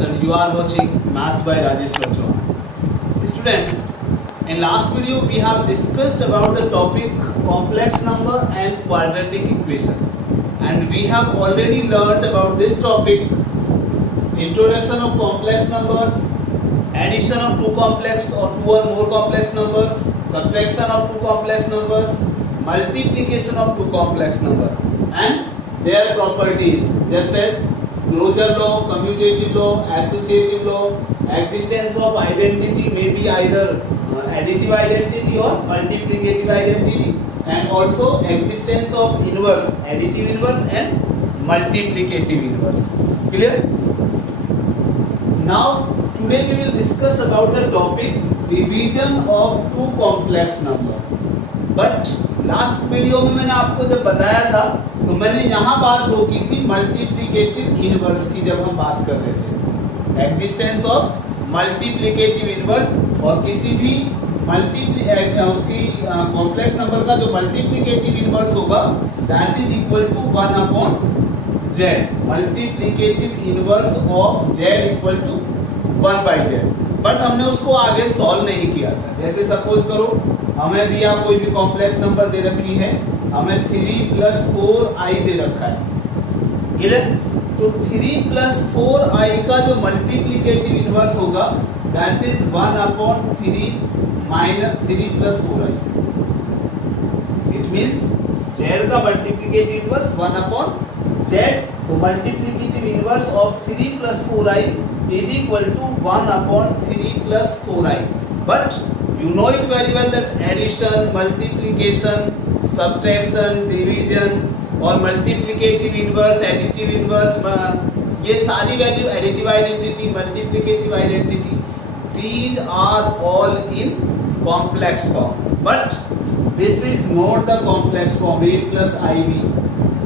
and you are watching Maths by Rajesh Chauhan. Students, in last video we have discussed about the topic complex number and quadratic equation, and we have already learnt about this topic: introduction of complex numbers, addition of two complex or two or more complex numbers, subtraction of two complex numbers, multiplication of two complex numbers, and their properties, just as closure law, commutative law, associative law, existence of identity may be either additive identity or multiplicative identity, and also existence of inverse, additive inverse and multiplicative inverse. Clear? Now today we will discuss about the topic division of two complex number. But last video में मैंने आपको जब बताया था तो मैंने यहाँ बात रोकी थी मल्टीप्लिकेटिव इनवर्स की, जब हम बात कर रहे थे एग्जिस्टेंस ऑफ मल्टीप्लिकेटिव इनवर्स, और किसी भी उसकी कॉम्प्लेक्स नंबर का जो मल्टीप्लिकेटिव इनवर्स होगा that is equal to 1/z, multiplicative inverse of z equal to 1/z। But हमने उसको आगे सॉल्व नहीं किया था। जैसे सपोज करो हमें दिया कोई भी कॉम्प्लेक्स नंबर दे रखी है, हमें 3 + 4i दे रखा है, क्लियर? तो 3 + 4i का जो मल्टीप्लिकेटिव इनवर्स होगा that is 1/3 - 3 + 4i। It means z का मल्टीप्लिकेटिव इनवर्स 1/z, तो multiplicative inverse of 3 + 4i is equal to 1/3 + 4i। But you know it very well that addition, multiplication, subtraction, division और multiplicative inverse, additive inverse, ये सारी value additive identity, multiplicative identity, these are all in complex form. But this is not the complex form a plus ib।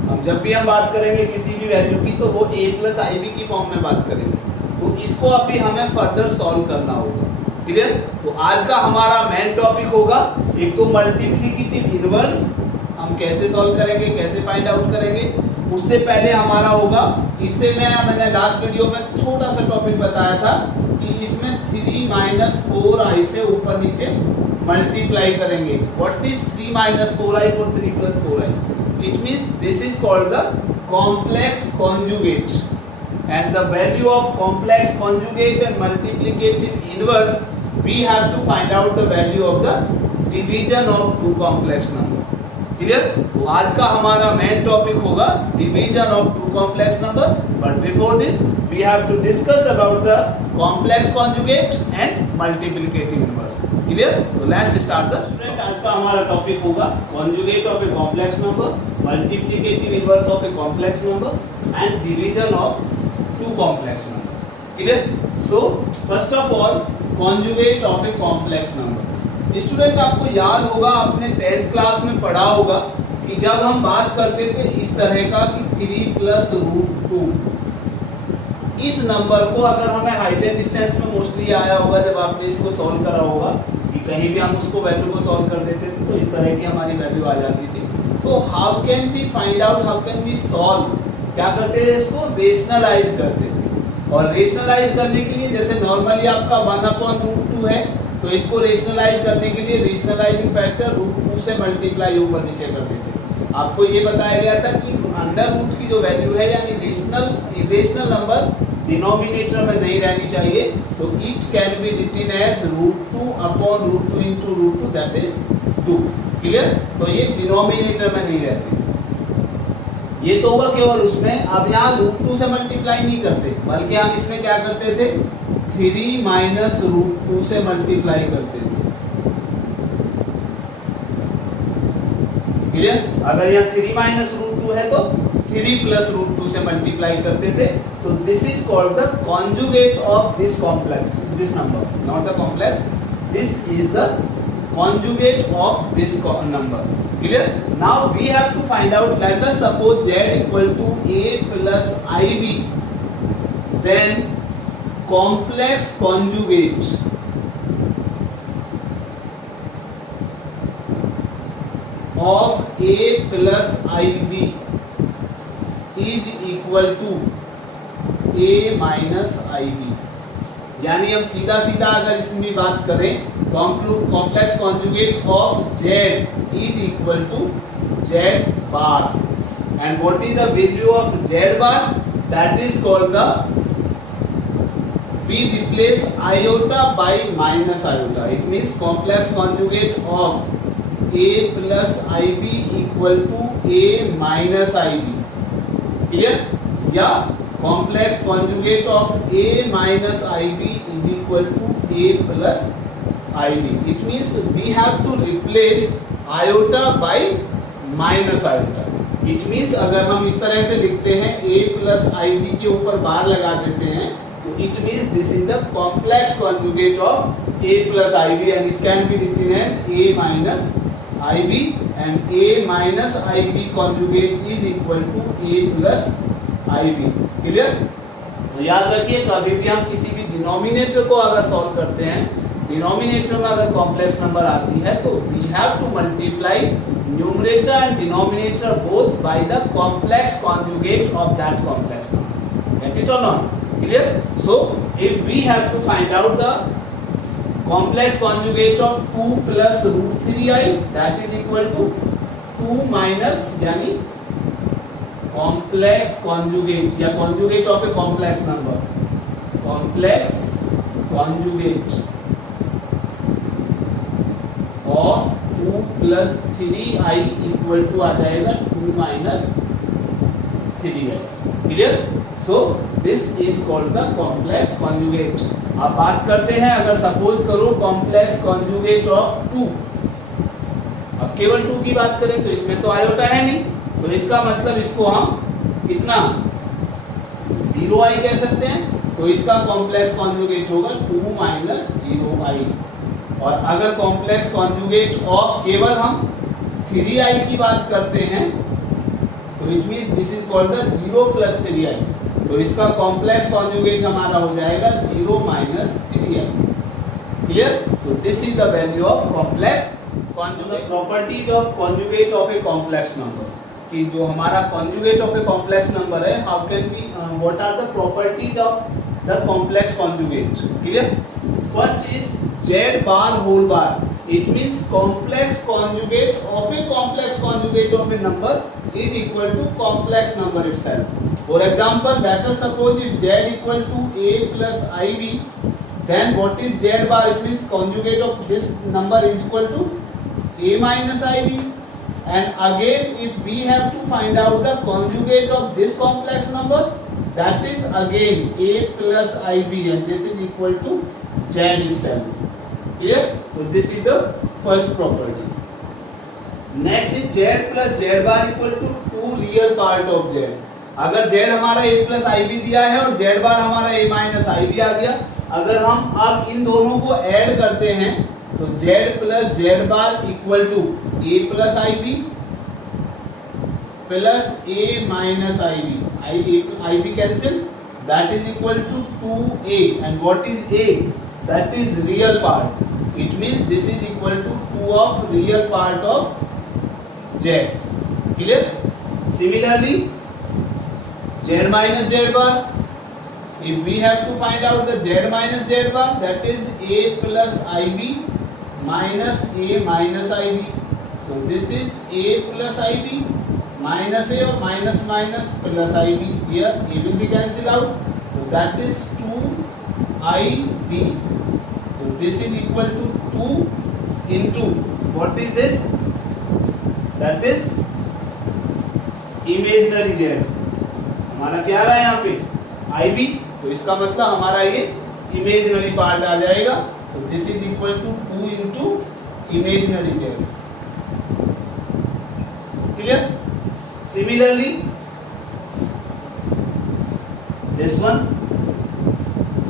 हम जब भी हम बात करेंगे किसी भी वैल्यू की तो वो a plus ib की फॉर्म में बात करेंगे, तो इसको अभी हमें फर्दर सॉल्व करना होगा। क्लियर? तो आज का हमारा मेन टॉपिक होगा एक तो मल्टीप्लिकेटिव इनवर्स, हम कैसे सॉल्व करेंगे, कैसे फाइंड आउट करेंगे। उससे पहले हमारा होगा, इससे मैंने लास्ट वीडियो में छोटा सा टॉपिक बताया था कि इसमें 3 - 4i से ऊपर नीचे मल्टीप्लाई करेंगे। What is 3 - 4i for 3 + 4i? It means this is called the complex conjugate, and the value of complex conjugate and multiplicative inverse we have to find out the value of the division of two complex number। Clear? तो आज का हमारा main topic होगा division of two complex number. But before this we have to discuss about the complex conjugate and multiplicative inverse. Clear? तो let's start the student. आज का हमारा topic होगा conjugate of a complex number, multiplicative inverse of a complex number and division of two complex number। clear? So first of all conjugate of a complex number। Student आपको याद होगा, आपने 10th class में पढ़ा होगा कि जब हम बात करते थे इस तरह का कि 3 + √2, इस नंबर को अगर हमें हाइट एंड डिस्टेंस में मोस्टली आया होगा जब आपने इसको सॉल्व करा होगा कि कहीं भी हम उसको वैल्यू को सॉल्व कर देते थे तो इस तरह की हमारी वैल्यू आ जाती थी। तो how can we find out, how can we solve, क्या करते थे, इसको रेशनलाइज करते थे। और रेशनलाइज करने के लिए जैसे नॉर्मली आपका 1/√2 है, तो इसको रेशनलाइज करने के लिए रेशनलाइजिंग फैक्टर √2 से मल्टीप्लाई ऊपर नीचे करते थे। आपको ये बताया गया था कि अंडर रूट की जो वैल्यू है यानी रेशनल नंबर डिनोमिनेटर में नहीं रहनी चाहिए, तो it can be written as √2/√2 × √2 that is 2। Clear? तो ये डिनोमिनेटर में नहीं रहती। ये तो होगा केवल उसमें। अब यहाँ √2 से मल्टीप्लाई नहीं करते, बल्कि हम इसमें क्या करते थे, 3 - √2 से मल्टीप्लाई करते थे। क्लियर? अगर यहाँ 3 - √2 है तो 3 + √2 से मल्टीप्लाई करते थे। तो this is called the conjugate of this complex, this number, not the complex, this is the conjugate of this number। clear? Now we have to find out, let us suppose z equal to a plus ib, then complex conjugate of a plus ib is equal to a minus IB। यानी हम सीधा सीधा अगर इसमें बात करें, complex conjugate of z is equal to z bar. And what is the value of z bar? That is called the, we replace iota by minus iota. It means complex conjugate of a plus IB equal to a minus IB. Clear? या complex conjugate of a minus IB is equal to a plus IB. It means we have to replace iota by minus iota. It means अगर हम इस तरह से लिखते हैं a plus IB के ऊपर बार लगा देते हैं, it means this is the complex conjugate of a plus IB and it can be written as a minus IB, and a minus IB conjugate is equal to a plus IB. Clear? याद रखिए, कभी भी हम किसी भी denominator को अगर solve करते हैं, डिनोमिनेटर में अगर कॉम्प्लेक्स नंबर आती है तो we have to multiply numerator and denominator both by the complex conjugate of that complex number. Get it or not? Clear? So if we have to find out the complex conjugate of 2 plus root 3i, that is equal to 2 minus, यानी complex conjugate या conjugate of a complex number, complex conjugate of 2 plus 3i equal to आ जाएगा 2 minus 3i. Clear? So this is called the complex conjugate. अब बात करते हैं, अगर suppose करो complex conjugate of 2, अब केवल 2 की बात करें तो इसमें तो आयोटा है नहीं, तो इसका मतलब इसको हम कितना 0i कह सकते हैं, तो इसका complex conjugate होगा 2 minus 0i. और अगर complex conjugate of केवल हम 3i की बात करते हैं तो it means this is called the 0 plus 3i, तो इसका कॉम्प्लेक्स कॉन्जुगेट हमारा हो जाएगा 0 minus 3i. क्लियर? तो this is the value of complex conjugate. Properties of conjugate of a complex number, कि जो हमारा कॉन्जुगेट ऑफ ए कॉम्प्लेक्स नंबर है, how can be, what are the properties of the complex conjugate. Clear? First is z bar whole bar. It means complex conjugate of a complex conjugate of a number is equal to complex number itself. For example, let us suppose if z equal to a plus ib, then what is z bar? It means conjugate of this number is equal to a minus ib. And again, if we have to find out the conjugate of this complex number, that is again a plus ib, and this is equal to z itself. Clear? So this is the first property. Next is z plus z bar equal to 2 real part of z. अगर z हमारा a plus ib दिया है और z bar हमारा a minus ib आ गया, अगर हम अब इन दोनों को ऐड करते हैं तो z plus z bar equal to a plus ib plus a minus ib cancel, that is equal to 2a. And what is a? That is real part. It means this is equal to 2 of real part of z. Clear? Similarly, z minus z bar, if we have to find out the z minus z bar, that is a plus ib minus a minus ib. So this is a plus ib minus a, or minus minus plus ib. Here a will be cancelled out, so that is 2ib. So this is equal to 2 into, what is this? That is imaginary z. हमारा क्या आ रहा है यहाँ पे ib, तो इसका मतलब हमारा ये इमेजिनरी पार्ट आ जाएगा, तो this is equal to 2 into imaginary z. Clear? Similarly this one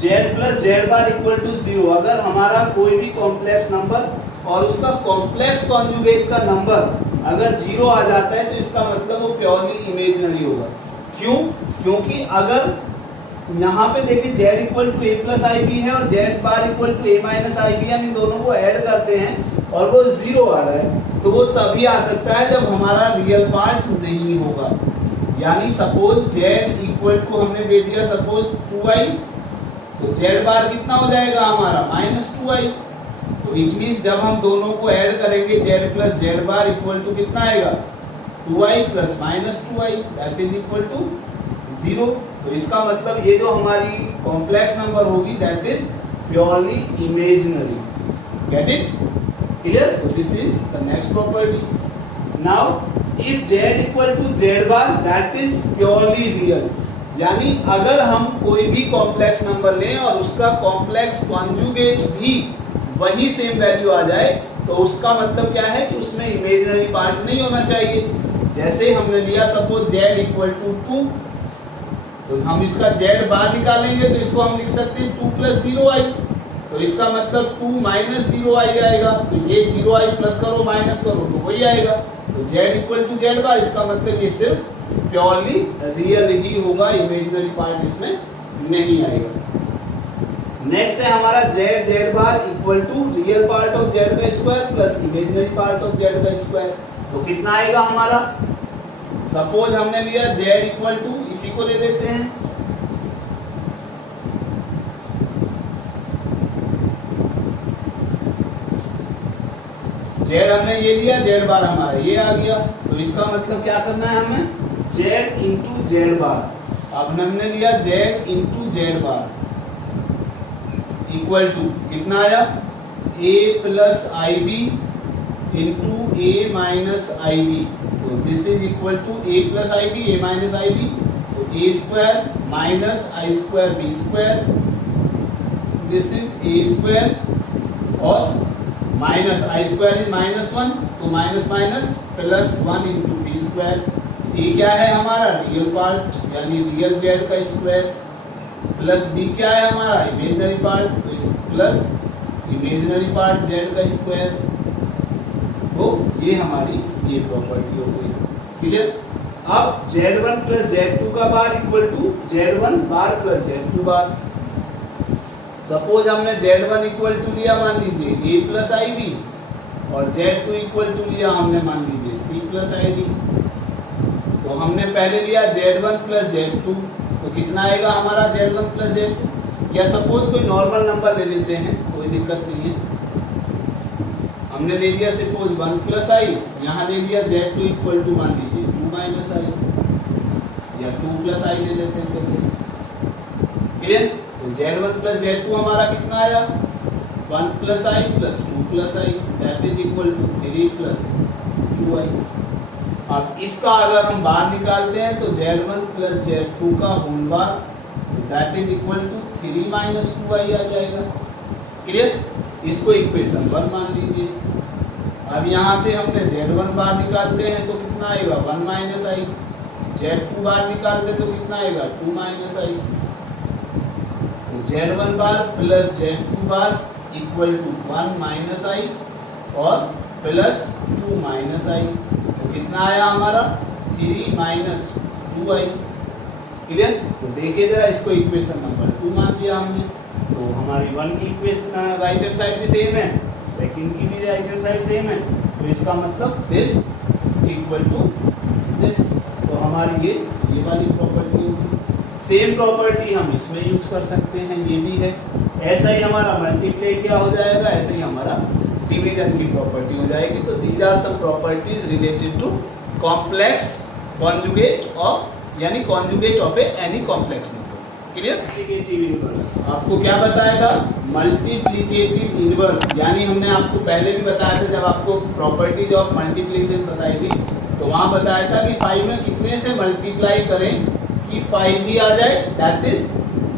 z plus z bar equal to 0. अगर हमारा कोई भी कॉम्प्लेक्स नंबर और उसका कॉम्प्लेक्स कॉन्जुगेट का नंबर अगर 0 आ जाता है तो इसका मतलब वो प्योरली इमेजिनरी होगा. क्यों? क्योंकि अगर यहाँ पे देखिए z equal to a plus i b है और z bar equal to a minus i b, हम इन दोनों को ऐड करते हैं और वो 0 आ रहा है, तो वो तभी आ सकता है जब हमारा रियल पार्ट नहीं होगा. यानी सपोज z इक्वल टू हमने दे दिया सपोज 2i, तो z बार कितना हो जाएगा हमारा -2i। तो इट मींस जब हम दोनों को ऐड करेंगे z plus z bar equal to कितना आएगा 2i plus -2i that is equal to 0। तो इसका मतलब ये जो हमारी कॉम्प्लेक्स नंबर होगी that is purely imaginary. Get it clear? तो this is the next property. Now if z equal to z bar that is purely real, यानी अगर हम कोई भी कॉम्प्लेक्स नंबर लें और उसका कॉम्प्लेक्स कॉन्जुगेट भी वही सेम वैल्यू आ जाए तो उसका मतलब क्या है कि उसमें इमेजिनरी पार्ट नहीं होना चाहिए। जैसे हमने लिया सपोज z इक्वल टू 2, तो हम इसका z बार निकालेंगे तो इसको हम लिख सकते हैं 2 प्लस 0i, तो इसका मतलब 2 माइनस 0i आएगा। तो ये 0i प्लस करो माइनस करो तो वही आएगा। तो z इक्वल टू z बार, इसका मतलब ये सिर्फ प्योरली रियल ही होगा, इमेजिनरी पार्ट इसमें नहीं आएगा। नेक्स्ट है हमारा z bar equal to real part of z का square plus imaginary part of z का स्क्वायर। तो कितना आएगा हमारा? सपोज हमने लिया z इक्वल टू, इसी को ले लेते हैं, z हमने ये लिया, z बार हमारा ये आ गया। तो इसका मतलब क्या करना है हमें? z into z bar. अब हमने लिया z into z bar equal to कितना आया? a plus i b into a minus i b. तो this is equal to a plus i b, a minus i b, तो a square minus i square b square, this is a square और minus i square is -1, तो minus minus plus 1 into b square. ये क्या है हमारा? Real part यानी real Z का square, plus B क्या है हमारा? इमेजिनरी पार्ट, तो इस प्लस इमेजिनरी पार्ट जेड का स्क्वायर। तो ये हमारी ये प्रॉपर्टी हो गई। क्लियर? अब z1 प्लस z2 का bar equal to z1 bar plus z2 bar. Suppose हमने z1 इक्वल टू लिया मान लीजिए a प्लस आई बी और z2 इक्वल टू लिया हमने मान लीजिए c प्लस आई डी। तो हमने पहले लिया z1 प्लस z2, तो कितना आएगा हमारा z1 प्लस z2? या सपोज कोई नॉर्मल नंबर ले लेते हैं, कोई दिक्कत नहीं है। हमने ले लिया सपोज 1 प्लस आई, यहाँ ले लिया z2 इक्वल टू मान लीजिए 2 माइनस आई या 2 प्लस आई ले लेते हैं। चलिए क्लियर? तो z1 प्लस z2 हमारा कितना आया? 1 plus i plus 2 plus i that is equal to 3 plus 2i। अब इसका अगर हम बाहर निकालते हैं तो z1 प्लस z2 का whole bar that is equal to 3 minus 2i आ जाएगा। क्लियर? इसको इक्वेशन 1 मान लीजिए। अब यहाँ से हमने z1 बार निकालते हैं तो कितना आएगा? 1 माइनस आई, z2 बार निकालते तो कितना आएगा? 2 माइनस आई। तो z1 bar plus z2 bar equal to 1 minus i और प्लस 2 माइनस आई। तो कितना आया हमारा? 3 माइनस 2i। क्लियर? तो देखिए जरा, इसको इक्वेशन नंबर 2 मान लिया हमने। तो हमारी 1 की इक्वेशन राइट हैंड साइड भी सेम है, सेकंड की भी राइट हैंड साइड सेम है, तो इसका मतलब दिस इक्वल टू दिस। तो हमारी ये वाली प्रॉपर्टी होगी। सेम प्रॉपर्टी हम इसमें यूज कर सकते हैं, ये भी है। ऐसा ही हमारा मल्टीप्लाई क्या हो जाएगा, ऐसे ही हमारा डिवीजन की प्रॉपर्टी हो जाएगी। तो these are some properties related to complex conjugate of, यानी conjugate of any complex number. Clear? Multiplicative inverse आपको क्या बताएगा? मल्टीप्लिकेटिव इनवर्स, यानी हमने आपको पहले भी बताया था जब आपको प्रॉपर्टीज ऑफ मल्टीप्लिकेशन बताई थी, तो वहां बताया था कि 5 में कितने से मल्टीप्लाई करें कि 5 भी आ जाए दैट इज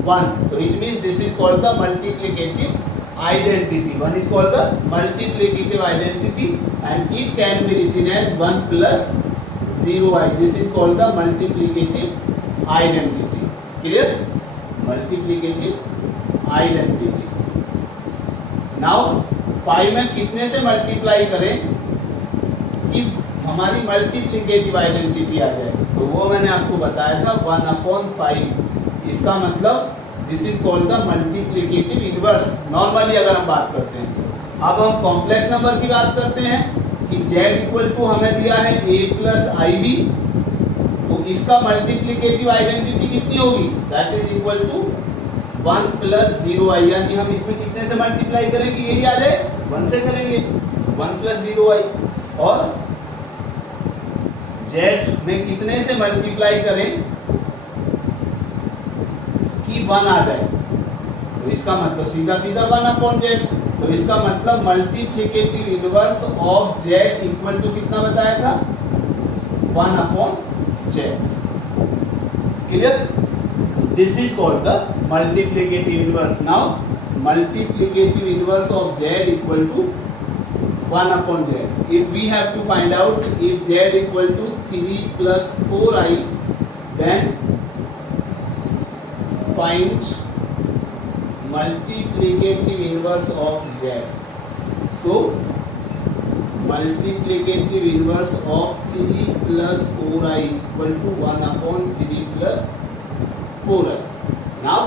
1। तो it means this is called the multiplicative identity. 1 is called the multiplicative identity and it can be written as 1 plus 0i. This is called the multiplicative identity. Clear? Multiplicative identity. Now 5 में कितने से multiply करें कि हमारी multiplicative identity आ जाए? तो वो मैंने आपको बताया था 1/5। इसका मतलब this is called the multiplicative inverse. Normally अगर हम बात करते हैं तो अब हम कॉम्प्लेक्स नंबर की बात करते हैं कि z इक्वल टू हमें दिया है a प्लस आई बी, तो इसका मल्टीप्लिकेटिव आइडेंटिटी कितनी होगी, that is equal to 1 plus 0i, यानी हम इसमें कितने से मल्टीप्लाई करेंगे, यही आ जाए 1 से करेंगे, 1 प्लस 0i, और z में कितने से मल्टीप्लाई करें कि 1 आ जाए, तो इसका मतलब सीधा सीधा 1 अपॉन z, तो इसका मतलब multiplicative inverse of z equal to कितना बताया था, 1 upon z। Clear? This is called the multiplicative inverse. Now multiplicative inverse of z equal to 1 upon z. If we have to find out if z equal to 3 plus 4i, then find multiplicative inverse of z. So multiplicative inverse of 3 plus 4i equal to 1 upon 3 plus 4i. Now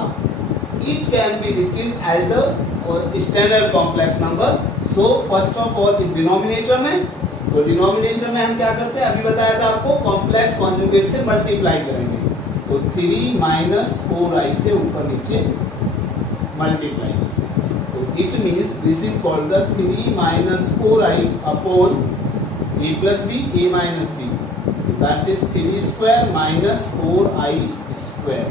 it can be written as the standard complex number. So first of all in denominator में, तो denominator में हम क्या करते हैं, अभी बताया था आपको, कॉम्प्लेक्स कॉन्जुगेट से मल्टीप्लाई करेंगे, तो 3 माइनस 4i से ऊपर नीचे मल्टीप्लाई करते हैं, तो it means this is called the 3 minus 4i upon a plus b, a minus b, that is 3 square minus 4i square,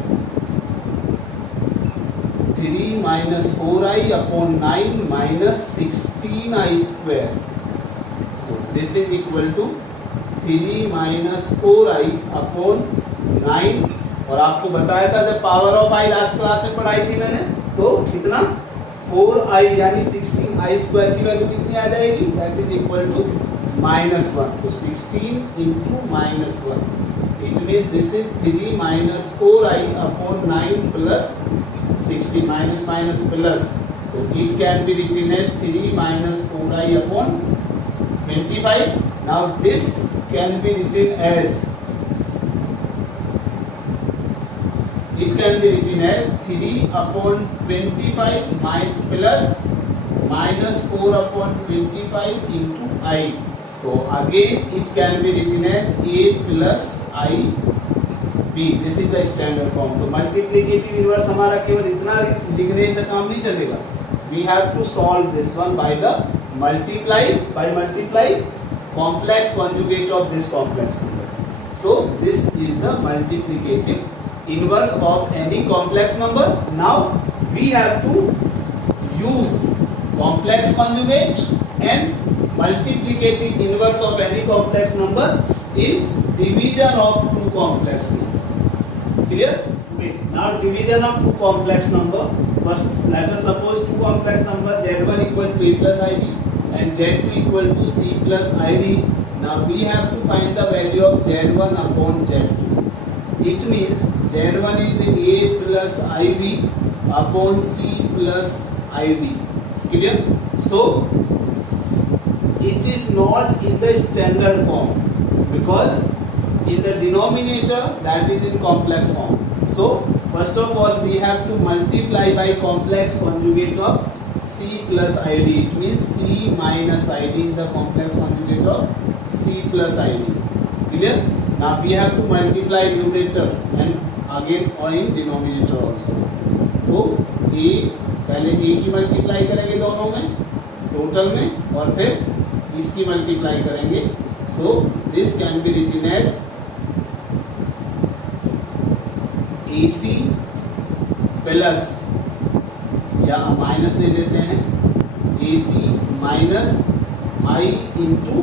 3 minus 4i upon 9 minus 16i square. So this is equal to 3 minus 4i upon 9, और आपको बताया था जब power of i last class में पढ़ाई थी मैंने, तो कितना 4i यानी 16i स्क्वायर की वैल्यू कितनी आ जाएगी, दैट इज इक्वल टू -1, तो 16 into -1, it means this is 3 minus 4i upon 9 plus 60, minus minus plus, so it can be written as 3 minus 4i upon 25. Now this can be written as, it can be written as 3 upon 25 plus minus 4 upon 25 into i. So again it can be written as a plus I b. This is the standard form. तो multiplicative inverse हमारा केवल इतना लिखने से काम नहीं चलेगा, we have to solve this one by the multiply complex conjugate of this complex number. So this is the multiplicative inverse of any complex number. Now we have to use complex conjugate and multiplicative inverse of any complex number in division of two complex number. Clear? Okay. Now division of two complex number. First, let us suppose two complex number z1 equal to a plus ib and z2 equal to c plus id. Now we have to find the value of z1 upon z2. It means z1 is a plus ib upon c plus id. Clear? So it is not in the standard form because in the denominator that is in complex form. So first of all we have to multiply by complex conjugate of c plus id. It means c minus id is the complex conjugate of c plus id. Clear? Now we have to multiply numerator and again in denominator also. तो a पहले a की multiply करेंगे दोनों में total में, और फिर इसकी मल्टीप्लाई करेंगे. So this can be written as AC plus, या माइनस ले देते हैं, AC minus I into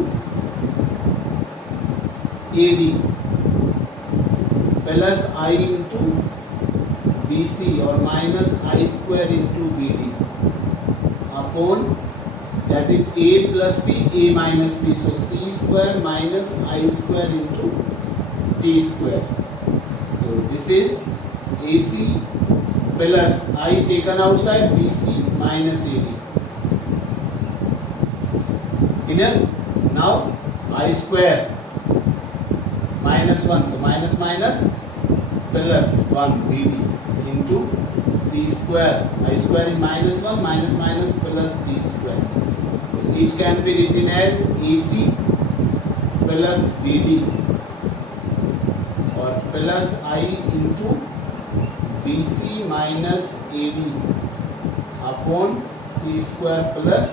AD plus I into BC और minus I square into BD upon that is A plus B, A minus B, so C square minus I square into T square. So this is AC plus I taken outside, BC minus AD. Clear? Now I square minus 1, so minus minus plus 1 BD into C square. I square is minus 1 minus minus plus B square. It can be written as AC plus BD, or plus i into b c minus a d upon c square plus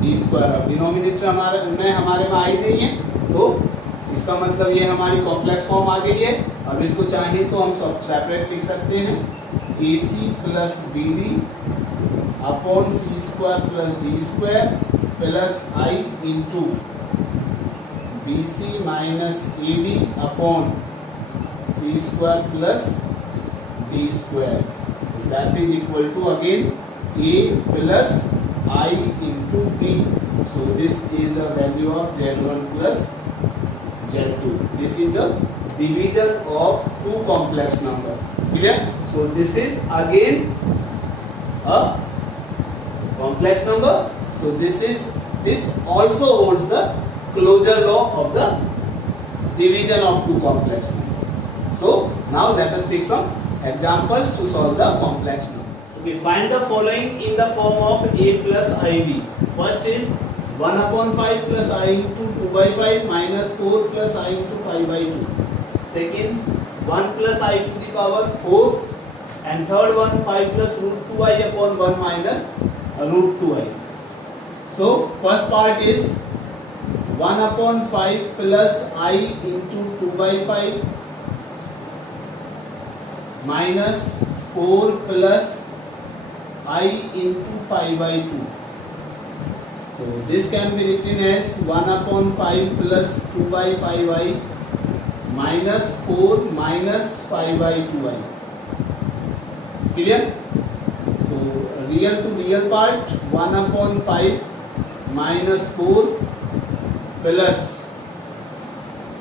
d square. अब denominator हमारे में आई नहीं है, तो इसका मतलब ये हमारी कॉम्प्लेक्स फॉर्म आ गई है। अब इसको चाहे तो हम सब सेपरेट लिख सकते हैं, a c plus b d upon c square plus d square plus i into b c minus a d upon c square plus d square, that is equal to again a plus I into b. So this is the value of z1 plus z2. This is the division of two complex number. Clear? So this is again a complex number. So this also holds the closure law of the division of two complex number. So now let us take some examples to solve the complex number. Okay, find the following in the form of a plus ib. First is 1 upon 5 plus I into 2 by 5 minus 4 plus I into 5 by 2. Second, 1 plus I to the power 4, and third one 5 plus root 2I upon 1 minus root 2I. So first part is 1 upon 5 plus I into 2 by 5 minus 4 plus I into 5 by 2. So this can be written as 1 upon 5 plus 2 by 5i minus 4 minus 5 by 2i. Clear? So real to real part, 1 upon 5 minus 4 plus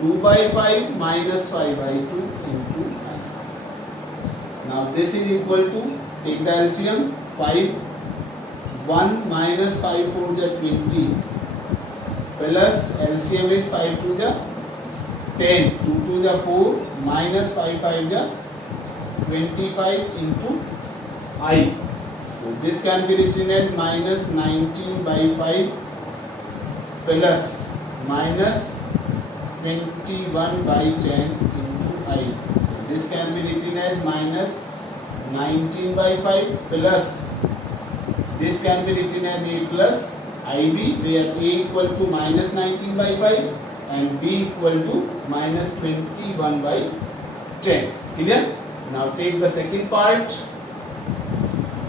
2 by 5 minus 5 by 2 into I. Now this is equal to, take the LCM, 5, 1 minus 5 4 is 20 plus LCM is 5 2 is 10, 2 2 is 4 minus 5 5 is 25 into I. So this can be written as minus 19 by 5 plus minus 21 by 10 into I. So this can be written as minus 19 by 5 plus this can be written as a plus ib, where a equal to minus 19 by 5 and b equal to minus 21 by 10. Clear? Now take the second part,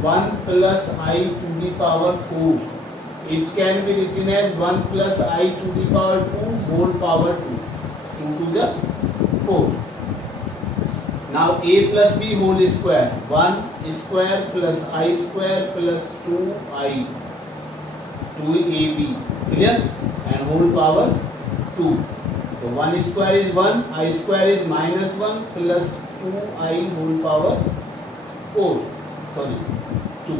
1 plus I to the power 4. It can be written as 1 plus I to the power 2 whole power 2 into the 4. Now a plus b whole square, 1 square plus I square plus 2i, 2ab, clear, and whole power 2. So 1 square is 1, I square is minus 1 plus 2i whole power 4, sorry 2.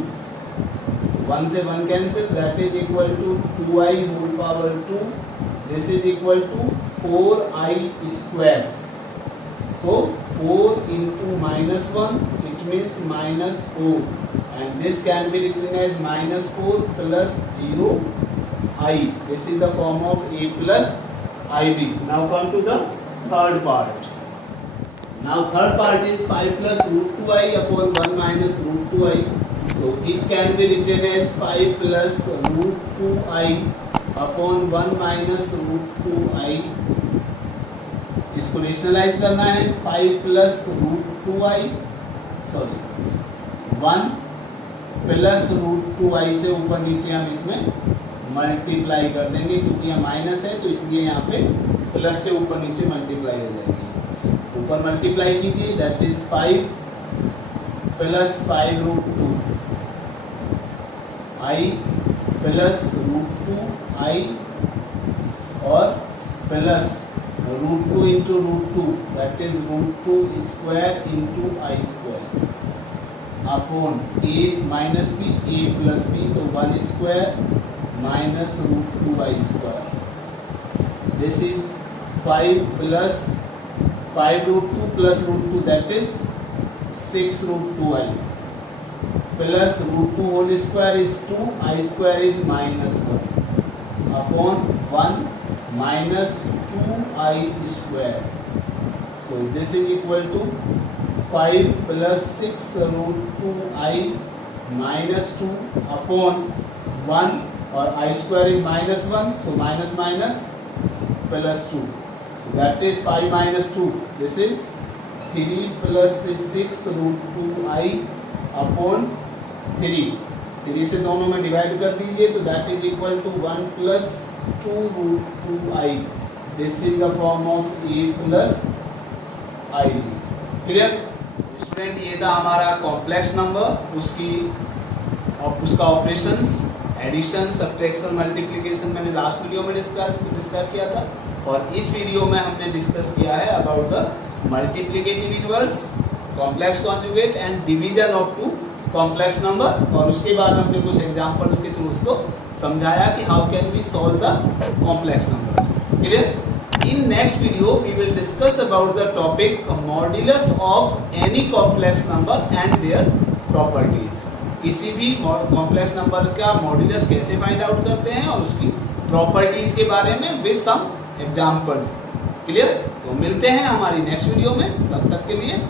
1 से 1 cancel, that is equal to 2i whole power 2. This is equal to 4i square. So 4 into minus 1, it means minus 4, and this can be written as minus 4 plus 0i. This is the form of a plus ib. Now come to the third part. Now third part is 5 plus root 2i upon 1 minus root 2i. So it can be written as 5 plus root 2i upon 1 minus root 2i. इसको rationalise करना है, 5 plus root 2i, sorry 1 plus root 2i से ऊपर नीचे हम इसमें multiply कर देंगे, क्योंकि यहाँ माइनस है तो इसलिए यहाँ पे प्लस से ऊपर नीचे मल्टीप्लाई हो जाएगी। ऊपर मल्टीप्लाई कीजिए, that is 5 plus 5 root 2 i plus root 2 i और plus root 2 into root 2, that is root 2 square into I square upon a minus b, a plus b, तो 1 square minus root 2 I square. This is 5 plus 5 root 2 plus root 2, that is 6 root 2i plus root 2 whole square is 2, I square is minus 1 upon 1 minus 2i square. So this is equal to 5 plus 6 root 2i minus 2 upon 1, और I square is minus 1, so minus minus plus 2. So that is 5 minus 2. This is 3 plus 6 root 2i upon 3. 3 से दोनों में divide कर दीजिए तो that is equal to 1 plus 2 root 2i. This is the form of a plus i. Clear student? ये था हमारा complex number, उसका ऑपरेशंस एडिशन, सब्ट्रैक्शन, मल्टीप्लिकेशन मैंने लास्ट वीडियो में डिस्कस किया था, और इस वीडियो में हमने डिस्कस किया है about the multiplicative inverse, complex conjugate and division of two complex number, और उसके बाद हमने कुछ एग्जांपल्स के थ्रू उसको समझाया कि how can we solve the complex numbers. Clear? In next video we will discuss about the topic modulus of any complex number and their properties. किसी भी कॉम्प्लेक्स नंबर का मॉड्यूलस कैसे फाइंड आउट करते हैं और उसकी प्रॉपर्टीज के बारे में विद सम एग्जांपल्स. क्लियर? तो मिलते हैं हमारी नेक्स्ट वीडियो में, तब तक के लिए